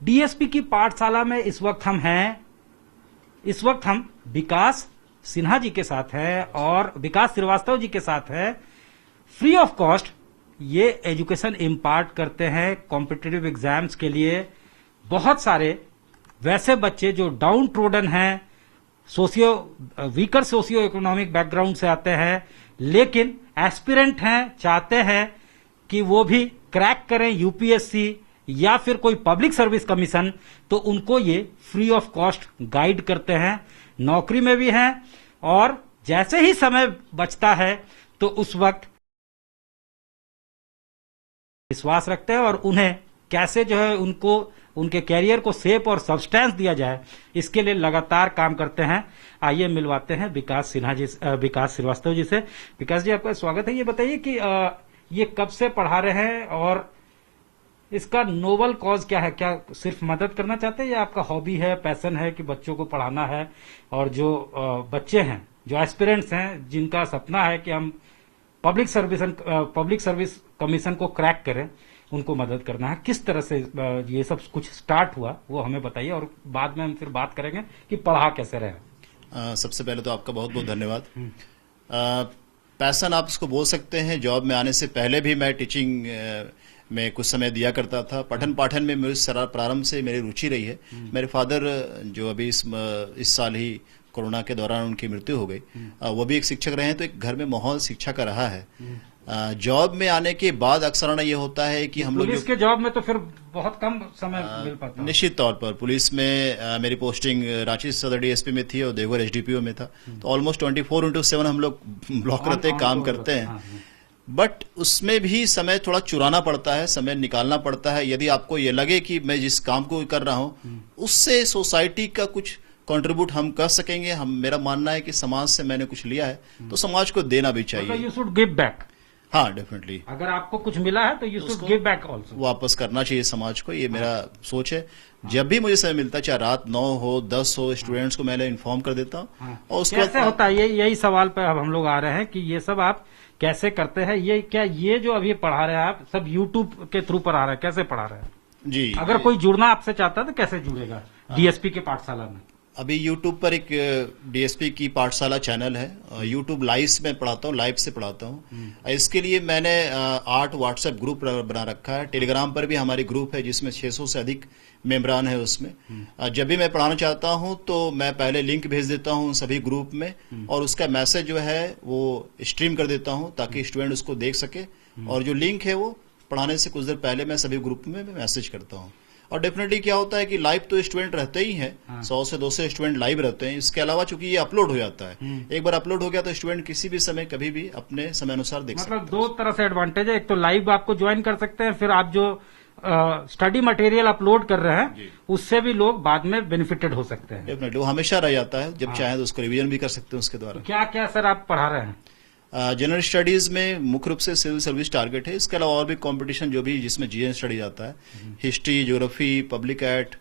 DSP की पाठशाला में इस वक्त हम हैं। इस वक्त हम विकास सिन्हा जी के साथ हैं और विकास श्रीवास्तव जी के साथ हैं। फ्री ऑफ कॉस्ट ये एजुकेशन इम्पार्ट करते हैं कॉम्पिटिटिव एग्जाम्स के लिए। बहुत सारे वैसे बच्चे जो डाउन ट्रोडन हैं, वीकर सोशियो इकोनॉमिक बैकग्राउंड से आते हैं, लेकिन एस्पिरेंट हैं, चाहते हैं कि वो भी क्रैक करें यूपीएससी या फिर कोई पब्लिक सर्विस कमीशन, तो उनको ये फ्री ऑफ कॉस्ट गाइड करते हैं। नौकरी में भी हैं और जैसे ही समय बचता है तो उस वक्त विश्वास रखते हैं और उन्हें कैसे जो है उनको उनके कैरियर को शेप और सब्सटेंस दिया जाए, इसके लिए लगातार काम करते हैं। आइए मिलवाते हैं विकास श्रीवास्तव जी से। विकास जी, आपका स्वागत है। ये बताइए कि ये कब से पढ़ा रहे हैं और इसका नोबल कॉज क्या है? क्या सिर्फ मदद करना चाहते हैं या आपका हॉबी है, पैशन है कि बच्चों को पढ़ाना है? और जो बच्चे हैं, जो एस्पिरेंट्स हैं, जिनका सपना है कि हम पब्लिक सर्विस कमीशन को क्रैक करें, उनको मदद करना है। किस तरह से ये सब कुछ स्टार्ट हुआ वो हमें बताइए और बाद में हम फिर बात करेंगे कि पढ़ा कैसे रहे। सबसे पहले तो आपका बहुत बहुत धन्यवाद। पैशन आप इसको बोल सकते हैं। जॉब में आने से पहले भी मैं टीचिंग में कुछ समय दिया करता था। पठन पाठन में मेरी प्रारंभ से मेरी रुचि रही है। मेरे फादर जो अभी इस साल ही कोरोना के दौरान उनकी मृत्यु हो गई, वो भी एक शिक्षक रहे हैं, तो एक घर में माहौल शिक्षा का रहा है। जॉब में आने के बाद अक्सर ये होता है कि हम लोग पुलिस के जॉब में तो फिर बहुत कम समय मिल पाता। निश्चित तौर पर पुलिस में मेरी पोस्टिंग रांची सदर डीएसपी में थी और देवघर एसडीपीओ में था, तो ऑलमोस्ट 24/7 हम लोग ब्लॉक रहते काम करते हैं। बट उसमें भी समय थोड़ा चुराना पड़ता है, समय निकालना पड़ता है। यदि आपको ये लगे कि मैं जिस काम को कर रहा हूँ उससे सोसाइटी का कुछ कंट्रीब्यूट हम कर सकेंगे, मेरा मानना है कि समाज से मैंने कुछ लिया है तो समाज को देना भी चाहिए। You should give back. हाँ, डेफिनेटली। अगर आपको कुछ मिला है तो you should give back also. वापस करना चाहिए समाज को, ये मेरा सोच है। जब भी मुझे समय मिलता है, चाहे रात 9 हो 10 हो, स्टूडेंट्स को मैं इन्फॉर्म कर देता हूँ। और उसके कैसे होता है यही सवाल पे अब हम लोग आ रहे हैं कि ये सब आप कैसे करते हैं? ये जो अभी पढ़ा रहे हैं आप सब यूट्यूब के थ्रू पढ़ा रहे हैं, कैसे पढ़ा रहे हैं जी? अगर कोई जुड़ना आपसे चाहता है तो कैसे जुड़ेगा डीएसपी के पाठशाला में? अभी YouTube पर एक डीएसपी की पाठशाला चैनल है। YouTube लाइव में पढ़ाता हूँ, लाइव से पढ़ाता हूँ। इसके लिए मैंने 8 व्हाट्सएप ग्रुप बना रखा है। टेलीग्राम पर भी हमारी ग्रुप है जिसमें 600 से अधिक मेंबरान है उसमें। जब भी मैं पढ़ाना चाहता हूँ तो मैं पहले लिंक भेज देता हूँ सभी ग्रुप में और उसका मैसेज जो है वो स्ट्रीम कर देता हूँ ताकि स्टूडेंट उसको देख सके। और जो लिंक है वो पढ़ाने से कुछ देर पहले मैं सभी ग्रुप में मैसेज करता हूँ। और डेफिनेटली क्या होता है कि लाइव तो स्टूडेंट रहते ही हैं, 100 से 200 स्टूडेंट लाइव रहते हैं। इसके अलावा चूंकि ये अपलोड हो जाता है, एक बार अपलोड हो गया तो स्टूडेंट किसी भी समय कभी भी अपने समय अनुसार देख सकते हैं। मतलब दो तरह से एडवांटेज है। एक तो लाइव आपको ज्वाइन कर सकते हैं, फिर आप जो स्टडी मटेरियल अपलोड कर रहे हैं उससे भी लोग बाद में बेनिफिटेड हो सकते हैं। डेफिनेटली वो हमेशा रह जाता है, जब चाहे तो उसको रिवीजन भी कर सकते हैं उसके द्वारा। क्या क्या सर आप पढ़ा रहे हैं? जनरल स्टडीज में मुख्य रूप से सिविल सर्विस टारगेट है। इसके अलावा और भी कंपटीशन जो भी जिसमें जीएन स्टडीज आता है, history, geography, public ad,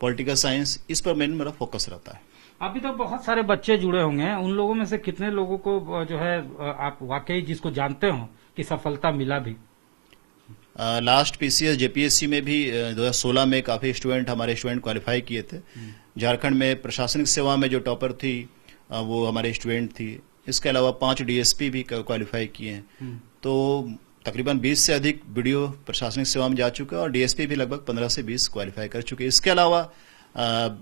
political science, इस पर मेरा फोकस रहता है। अभी तो बहुत सारे बच्चे जुड़े होंगे, उन लोगों में से कितने लोगों को जो है आप वाकई जिसको जानते हो कि सफलता मिला भी? लास्ट पीसीएस जेपीएससी में भी 2016 में काफी हमारे स्टूडेंट क्वालिफाई किए थे। झारखंड में प्रशासनिक सेवा में जो टॉपर थी वो हमारे स्टूडेंट थी। इसके अलावा 5 डीएसपी भी क्वालिफाई किए हैं। तो तकरीबन 20 से अधिक वीडियो प्रशासनिक सेवा में जा चुके हैं और डीएसपी भी लगभग 15 से 20 क्वालिफाई कर चुके हैं। इसके अलावा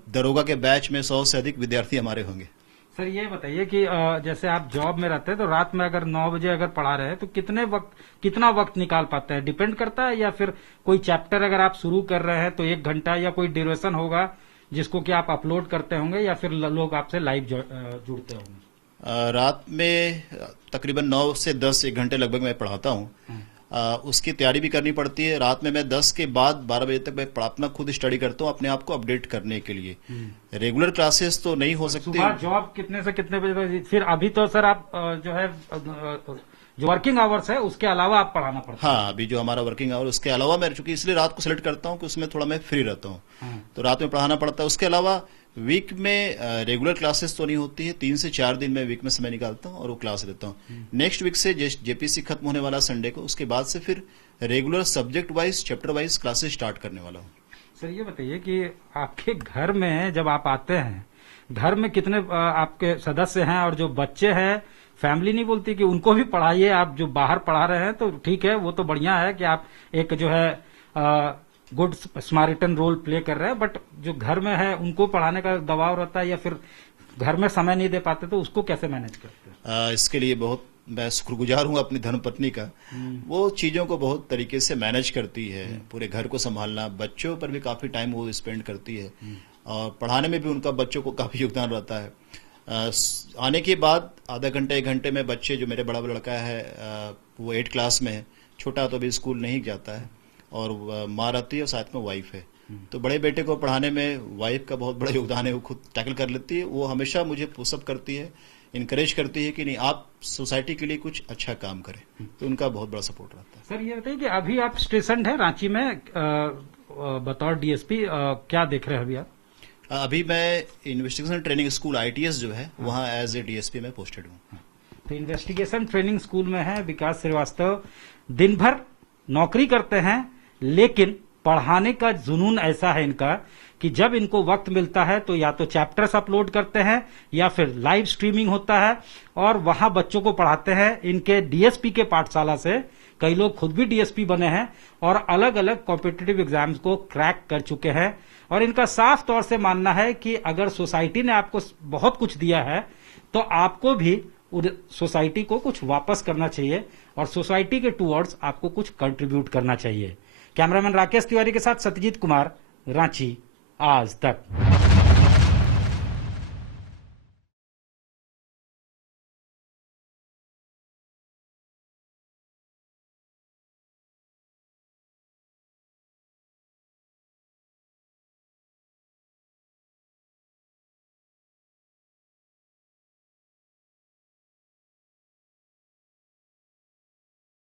दरोगा के बैच में 100 से अधिक विद्यार्थी हमारे होंगे। सर ये बताइए कि जैसे आप जॉब में रहते हैं तो रात में अगर 9 बजे अगर पढ़ा रहे हैं तो कितना वक्त निकाल पाते हैं? डिपेंड करता है, या फिर कोई चैप्टर अगर आप शुरू कर रहे हैं तो 1 घंटा, या कोई ड्यूरेशन होगा जिसको कि आप अपलोड करते होंगे, या फिर लोग आपसे लाइव जुड़ते होंगे? रात में तकरीबन 9 से 10 1 घंटे लगभग मैं पढ़ाता हूँ। उसकी तैयारी भी करनी पड़ती है। रात में मैं 10 के बाद 12 बजे तक मैं अपना खुद स्टडी करता हूँ अपने आप को अपडेट करने के लिए। रेगुलर क्लासेस तो नहीं हो सकती। सुबह जॉब कितने से कितने बजे तक? फिर अभी तो सर आप जो है जो वर्किंग आवर्स है उसके अलावा आप पढ़ाना पड़ता है? हाँ, अभी जो हमारा वर्किंग आवर उसके अलावा मैं चूंकि इसलिए रात को सिलेक्ट करता हूँ कि उसमें थोड़ा मैं फ्री रहता हूँ, तो रात में पढ़ाना पड़ता है। उसके अलावा वीक में रेगुलर क्लासेस तो नहीं होती है, 3 से 4 दिन मैं वीक में समय निकालता हूँ और वो क्लास लेता हूँ। नेक्स्ट वीक से जेपीसी खत्म होने वाला संडे को, उसके बाद से फिर regular subject wise, chapter wise classes start करने वाला हूँ। सर ये बताइए कि आपके घर में जब आप आते हैं, घर में कितने आपके सदस्य हैं, और जो बच्चे हैं, फैमिली नहीं बोलती कि उनको भी पढ़ाइए, आप जो बाहर पढ़ा रहे हैं तो ठीक है, वो तो बढ़िया है कि आप एक जो है गुड स्मार्टन रोल प्ले कर रहे हैं, बट जो घर में है उनको पढ़ाने का दबाव रहता है या फिर घर में समय नहीं दे पाते, तो उसको कैसे मैनेज करते हैं? इसके लिए बहुत मैं शुक्रगुजार हूँ अपनी धर्मपत्नी का। वो चीज़ों को बहुत तरीके से मैनेज करती है, पूरे घर को संभालना, बच्चों पर भी काफ़ी टाइम वो स्पेंड करती है, और पढ़ाने में भी उनका बच्चों को काफ़ी योगदान रहता है। आने के बाद आधा घंटे 1 घंटे में बच्चे, जो मेरे बड़ा लड़का है वो 8 क्लास में है, छोटा तो अभी स्कूल नहीं जाता है, और माँ रहती है और साथ में वाइफ है। तो बड़े बेटे को पढ़ाने में वाइफ का बहुत बड़ा योगदान है, वो खुद टैकल कर लेती है। वो हमेशा मुझे पुशअप करती है, इनकरेज करती है कि नहीं आप सोसाइटी के लिए कुछ अच्छा काम करें, तो उनका बहुत बड़ा सपोर्ट रहता है। सर ये बताइए कि अभी आप स्टेशन है रांची में बतौर डीएसपी, क्या देख रहे हैं अभी आप? अभी मैं इन्वेस्टिगेशन ट्रेनिंग स्कूल ITS जो है वहाँ एज ए DSP में पोस्टेड हूँ। तो इन्वेस्टिगेशन ट्रेनिंग स्कूल में है विकास श्रीवास्तव, दिन भर नौकरी करते हैं, लेकिन पढ़ाने का जुनून ऐसा है इनका कि जब इनको वक्त मिलता है तो या तो चैप्टर्स अपलोड करते हैं या फिर लाइव स्ट्रीमिंग होता है और वहां बच्चों को पढ़ाते हैं। इनके डीएसपी के पाठशाला से कई लोग खुद भी डीएसपी बने हैं और अलग अलग कॉम्पिटिटिव एग्जाम्स को क्रैक कर चुके हैं। और इनका साफ तौर से मानना है कि अगर सोसाइटी ने आपको बहुत कुछ दिया है तो आपको भी सोसाइटी को कुछ वापस करना चाहिए और सोसाइटी के टूवर्ड्स आपको कुछ कंट्रीब्यूट करना चाहिए। कैमरामैन राकेश तिवारी के साथ सत्यजीत कुमार, रांची आज तक।